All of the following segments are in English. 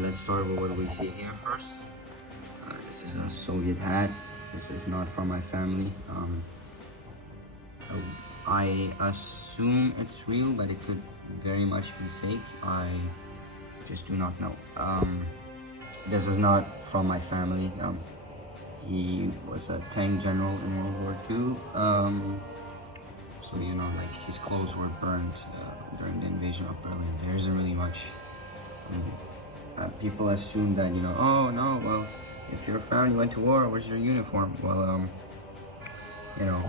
let's start with what we see here first. This is a Soviet hat. This is not from my family. I assume it's real, but it could very much be fake. I just do not know. This is not from my family. He was a tank general in World War II. So, you know, like, his clothes were burned during the invasion of Berlin. There isn't really much. People assume that, you know, oh no, well, if you're found, you went to war, where's your uniform? Well, you know,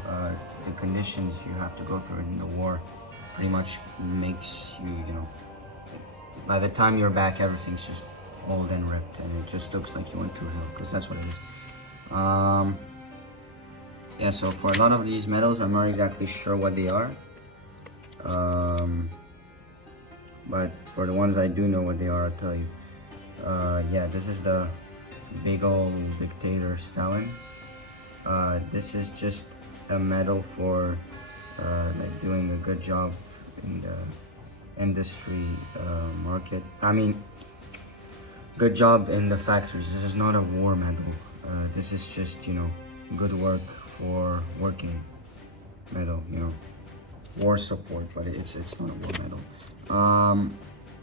the conditions you have to go through in the war pretty much makes you, you know, by the time you're back, everything's just old and ripped, and it just looks like you went through hell, because that's what it is. Yeah, so for a lot of these medals, I'm not exactly sure what they are. But for the ones I do know what they are, I'll tell you. Yeah, this is the big old dictator Stalin. This is just a medal for like doing a good job in the industry market. I mean, good job in the factories. This is not a war medal. This is just, you know, good work for working medal, you know, war support, but it's not a war medal.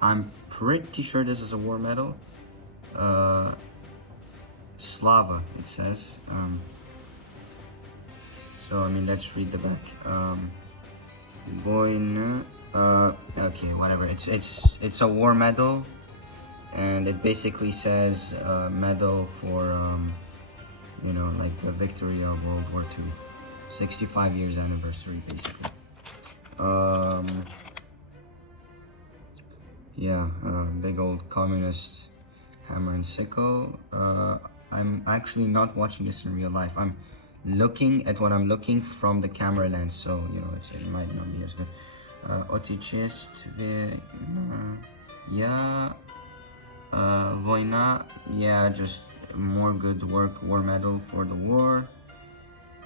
I'm pretty sure this is a war medal. Slava, it says. So I mean, let's read the back. Okay, whatever. It's a war medal, and it basically says medal for you know, like the victory of World War II, 65 years anniversary, basically. Yeah, big old communist hammer and sickle. I'm actually not watching this in real life. I'm looking at what I'm looking from the camera lens, so you know, it might not be as good. Yeah, Vojna, yeah, just more good work, war medal for the war.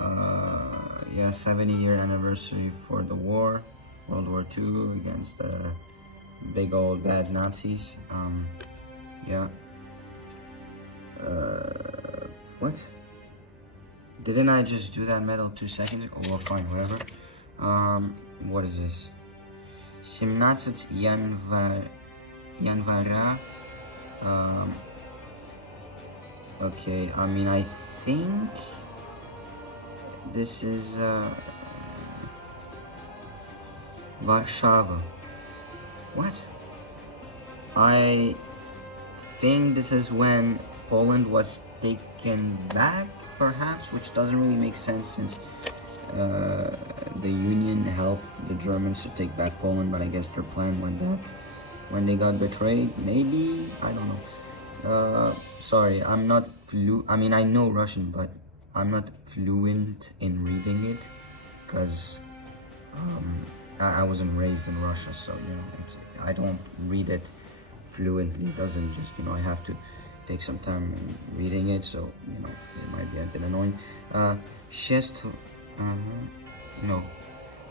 Yeah, 70-year anniversary for the war, World War II, against the big old bad Nazis. Yeah. What? Didn't I just do that medal 2 seconds ago? Oh, well, fine, whatever. What is this? 17 Janvara. Okay, I mean, I think this is Warsaw. What? I think this is when Poland was taken back, perhaps, which doesn't really make sense since the Union helped the Germans to take back Poland, but I guess their plan went back when they got betrayed. Maybe, I don't know. Sorry, I'm not I mean, I know Russian, but I'm not fluent in reading it, because I wasn't raised in Russia, so, you know, I don't read it fluently. It doesn't just, you know, I have to take some time reading it, so, you know, it might be a bit annoying. No,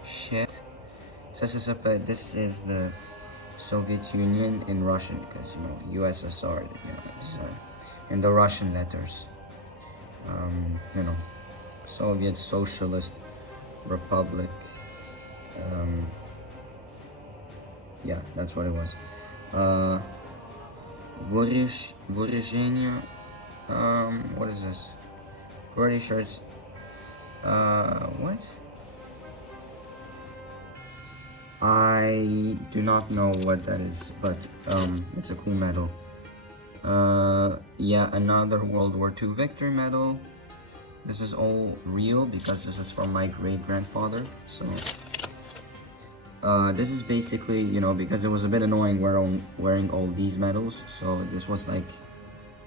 shit. This is the Soviet Union in Russian, because, you know, USSR, you know, it's in the Russian letters. You know, Soviet Socialist Republic. Yeah, that's what it was. Выражение. What is this? Pretty sure it's what? I do not know what that is, but it's a cool medal. Yeah, another World War II victory medal. This is all real because this is from my great-grandfather, so this is basically, you know, because it was a bit annoying wearing all these medals, so this was like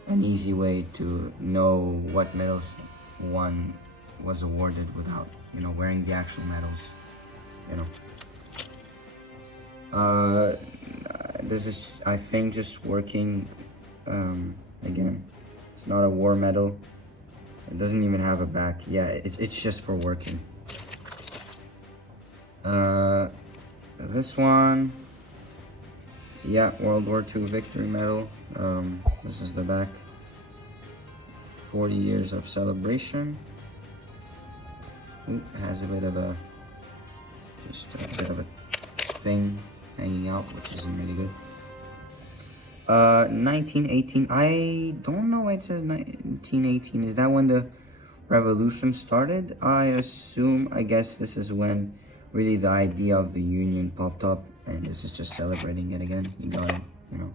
an easy way to know what medals one was awarded without, you know, wearing the actual medals, you know. This is, I think, just working. Again, it's not a war medal. It doesn't even have a back. Yeah, it's just for working. This one, Yeah, World War II victory medal. This is the back. 40 years of celebration. Ooh, has a bit of a, just a bit of a thing hanging out, which isn't really good. 1918. I don't know why it says 1918. Is that when the revolution started? I guess this is when really the idea of the union popped up, and this is just celebrating it again. You got it, you know.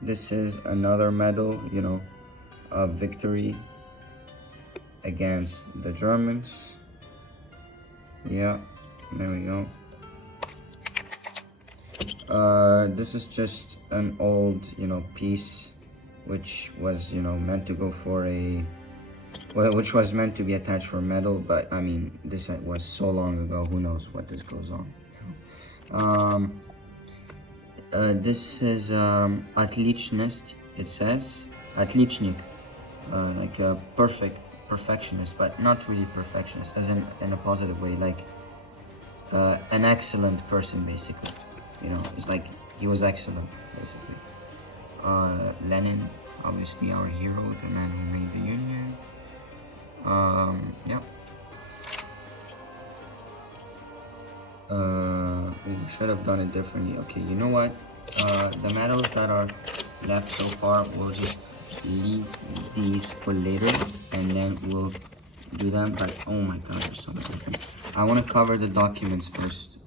This is another medal, you know, of victory against the Germans. Yeah, there we go. This is just an old, you know, piece, which was, you know, meant to go for a, well, which was meant to be attached for metal, but I mean, this was so long ago, who knows what this goes on. This is отличность, it says, отличник, like a perfectionist, but not really perfectionist, as in a positive way, like an excellent person, basically. You know, it's like he was excellent, basically. Lenin, obviously our hero, the man who made the Union. Yeah. We should have done it differently. Okay, you know what? The medals that are left so far, we'll just leave these for later, and then we'll do them. But oh my god, there's so much different. I want to cover the documents first.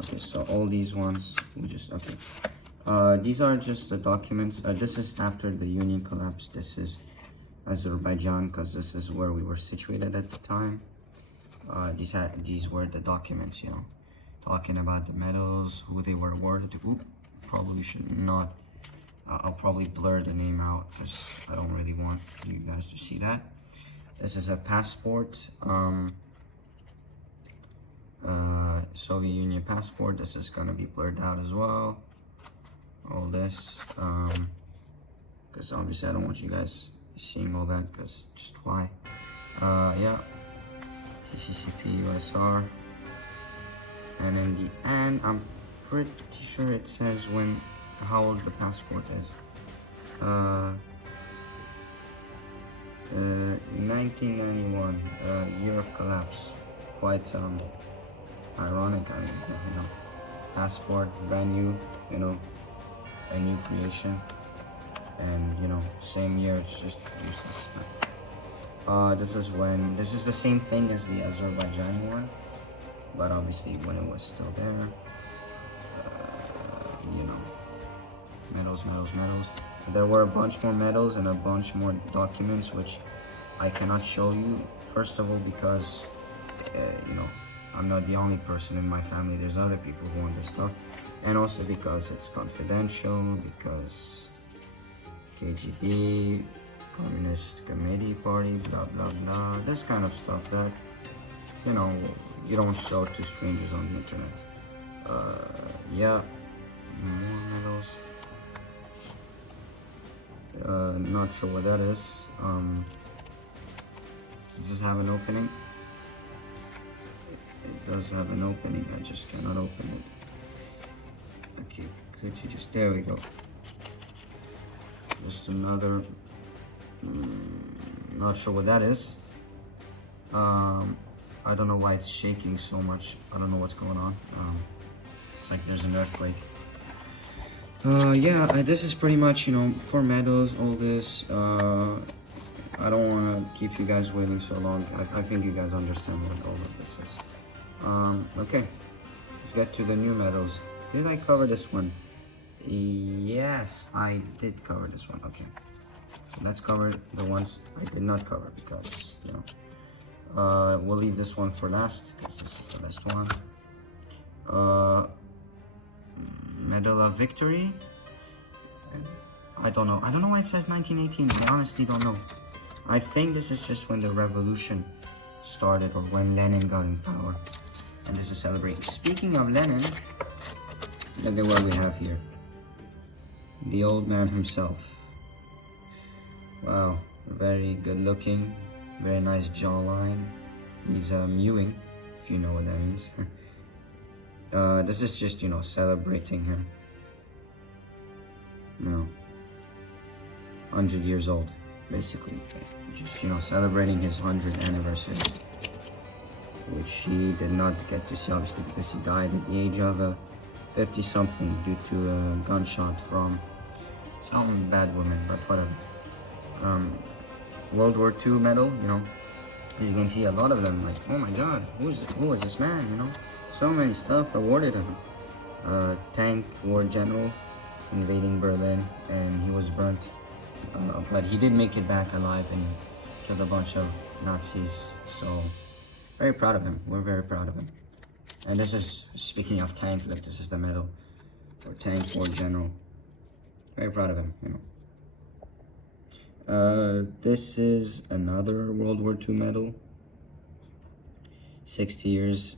Okay, so all these ones, we just, okay. These are just the documents. This is after the Union collapsed. This is Azerbaijan, because this is where we were situated at the time. These were the documents, you know, talking about the medals, who they were awarded to. Oop, probably should not. I'll probably blur the name out because I don't really want you guys to see that. This is a passport, Soviet Union passport. This is gonna be blurred out as well. All this, because obviously I don't want you guys seeing all that, because just why? Yeah. CCCP, USR, and in the end, I'm pretty sure it says how old the passport is. 1991, year of collapse. Quite ironic. I mean, you know, passport, brand new, you know, a new creation, and you know, same year. It's just useless. This is the same thing as the Azerbaijani one, but obviously when it was still there. You know, medals. There were a bunch more medals and a bunch more documents, which I cannot show you. First of all, because, you know, I'm not the only person in my family. There's other people who want this stuff. And also because it's confidential, because KGB, Communist Committee Party, blah blah blah, this kind of stuff that, you know, you don't show to strangers on the internet. Yeah, more medals. Not sure what that is. Does this have an opening? It does have an opening, I just cannot open it. Okay, could you just, there we go. Just another, not sure what that is. I don't know why it's shaking so much. I don't know what's going on. It's like there's an earthquake. Yeah, this is pretty much, you know, for medals, all this. I don't want to keep you guys waiting so long. I think you guys understand what all of this is. Okay, let's get to the new medals. Did I cover this one? Yes, I did cover this one. Okay, so let's cover the ones I did not cover, because, you know, we'll leave this one for last because this is the best one. Medal of Victory. I don't know why it says 1918. I honestly don't know. I think this is just when the revolution started, or when Lenin got in power, and this is celebrating. Speaking of Lenin, look at what we have here. The old man himself. Wow, very good looking, very nice jawline. He's mewing if you know what that means. This is just, you know, celebrating him. You know, 100 years old, basically. Just, you know, celebrating his 100th anniversary, which he did not get to see, obviously, because he died at the age of 50-something due to a gunshot from some bad woman, but whatever. World War II medal, you know, as you can see, a lot of them, like, oh my god, who is this man, you know? So many stuff awarded him. Tank war general invading Berlin, and he was burnt. But he did make it back alive and killed a bunch of Nazis, so very proud of him. We're very proud of him. And this is, speaking of tank, like, this is the medal for tank war general. Very proud of him, you know. This is another World War II medal. 60 years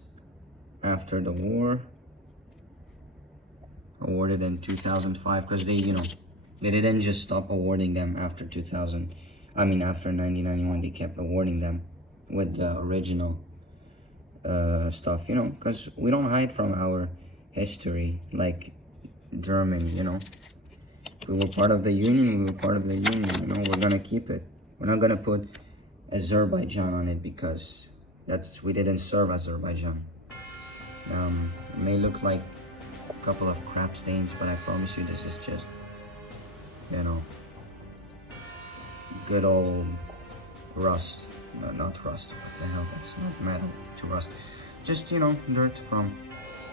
after the war. Awarded in 2005, because they, you know, they didn't just stop awarding them after 2000. I mean, after 1991, they kept awarding them with the original stuff, you know, because we don't hide from our history like Germany, you know. If we were part of the Union, we were part of the Union, you know, we're gonna keep it. We're not gonna put Azerbaijan on it because we didn't serve Azerbaijan. It may look like a couple of crap stains, but I promise you this is just, you know, good old rust. No, not rust, what the hell, that's not metal to rust. Just, you know, dirt from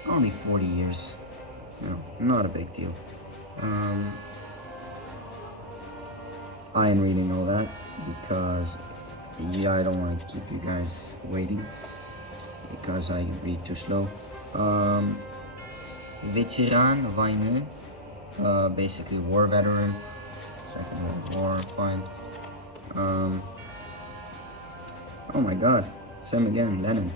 only 40 years, you know, not a big deal. I am reading all that because, yeah, I don't want to keep you guys waiting because I read too slow. Veteran Vine, basically war veteran, Second World War, fine. Oh my god, same again, Lenin.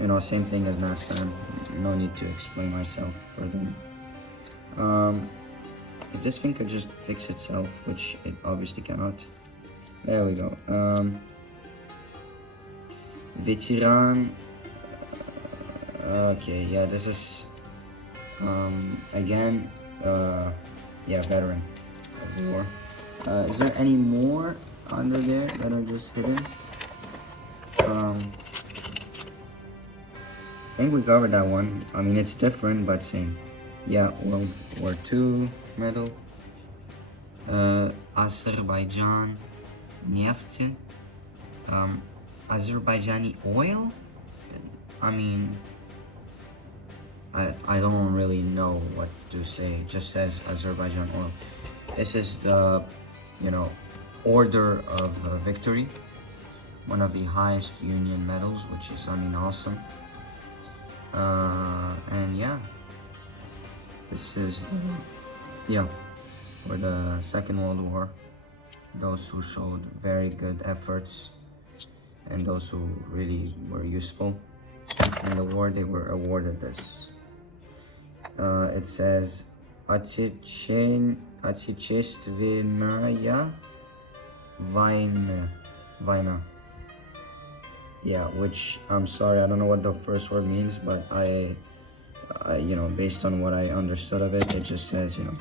You know, same thing as last time, no need to explain myself further. If this thing could just fix itself, which it obviously cannot. There we go. Veteran. Okay, yeah, this is again, yeah, veteran of war. Is there any more under there that are just hidden? I think we covered that one. I mean, it's different, but same. Yeah, World War II medal. Azerbaijan neft. Azerbaijani oil. I mean, I don't really know what to say. It just says Azerbaijan oil. This is the, you know, Order of Victory, one of the highest Union medals, which is, I mean, awesome. And yeah, this is for the Second World War. Those who showed very good efforts and those who really were useful in the war, they were awarded this. It says Atchechestvenaya Vina. Yeah, which, I'm sorry, I don't know what the first word means, but I you know, based on what I understood of it, it just says, you know,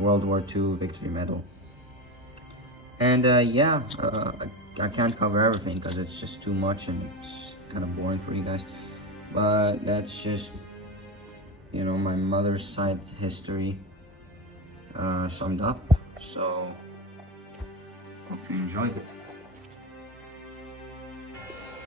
World War II Victory Medal. And yeah, I can't cover everything because it's just too much and it's kind of boring for you guys. But that's just, you know, my mother's side history summed up. So, hope you enjoyed it.